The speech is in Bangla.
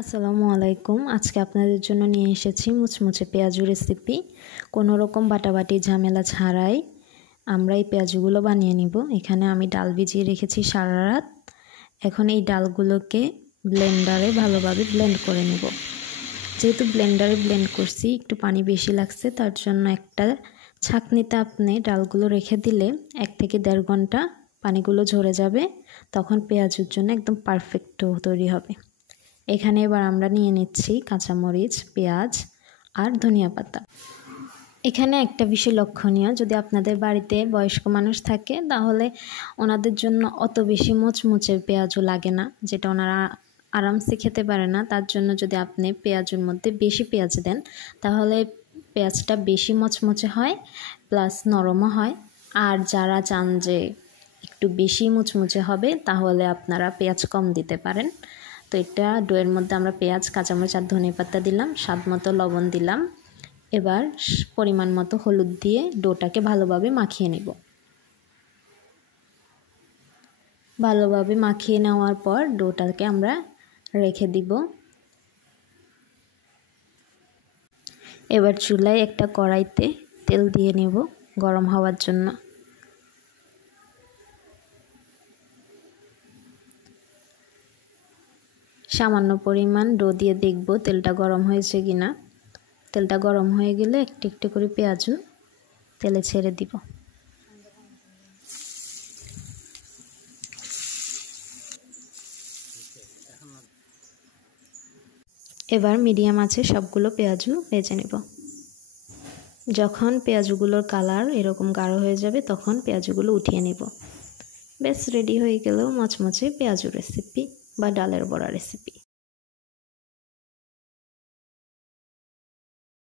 আসসালামু আলাইকুম। আজকে আপনাদের জন্য নিয়ে এসেছি মুচমুচে পেঁয়াজু রেসিপি। কোনো রকম বাটাবাটি ঝামেলা ছাড়াই আমরা এই পেঁয়াজুগুলো বানিয়ে নিব। এখানে আমি ডাল ভিজিয়ে রেখেছি সারা রাত। এখন এই ডালগুলোকে ব্লেন্ডারে ভালোভাবে ব্লেন্ড করে নেব। যেহেতু ব্লেন্ডারে ব্লেন্ড করছি একটু পানি বেশি লাগছে, তার জন্য একটা ছাঁকনিতে আপনি ডালগুলো রেখে দিলে 1 থেকে 1.5 ঘন্টা পানিগুলো ঝরে যাবে। তখন পেঁয়াজুর জন্য একদম পারফেক্ট তৈরি হবে। এখানে এবার আমরা নিয়ে নিচ্ছি কাঁচামরিচ, পেঁয়াজ আর ধনিয়া পাতা। এখানে একটা বিষয় লক্ষণীয়, যদি আপনাদের বাড়িতে বয়স্ক মানুষ থাকে তাহলে ওনাদের জন্য অত বেশি মুচমুচে পেঁয়াজও লাগে না, যেটা ওনারা আরামসে খেতে পারে না। তার জন্য যদি আপনি পেঁয়াজের মধ্যে বেশি পেঁয়াজ দেন তাহলে পেঁয়াজটা বেশি মচমচে হয়, প্লাস নরমও হয়। আর যারা চান যে একটু বেশি মুচমুচে হবে তাহলে আপনারা পেঁয়াজ কম দিতে পারেন। তো এটা ডোয়ের মধ্যে আমরা পেঁয়াজ, কাঁচামরিচ আর ধনেপাতা দিলাম, স্বাদ মতো লবণ দিলাম। এবার পরিমাণ মতো হলুদ দিয়ে ডোটাকে ভালোভাবে মাখিয়ে নেব। ভালোভাবে মাখিয়ে নেওয়ার পর ডোটাকে আমরা রেখে দিব। এবার চুলায় একটা কড়াইতে তেল দিয়ে নেব গরম হওয়ার জন্য। সামান্য পরিমাণ ডো দিয়ে দেখব তেলটা গরম হয়েছে কিনা। তেলটা গরম হয়ে গেলে একটু একটু করে পেঁয়াজু তেলে ছেড়ে দিব। এবার মিডিয়াম আছে সবগুলো পেঁয়াজু ভেজে নেব। যখন পেঁয়াজুগুলোর কালার এরকম গাঢ় হয়ে যাবে তখন পেঁয়াজুগুলো উঠিয়ে নেব। বেশ রেডি হয়ে গেল মচমচে পেঁয়াজু রেসিপি বা ডালের বড়া রেসিপি।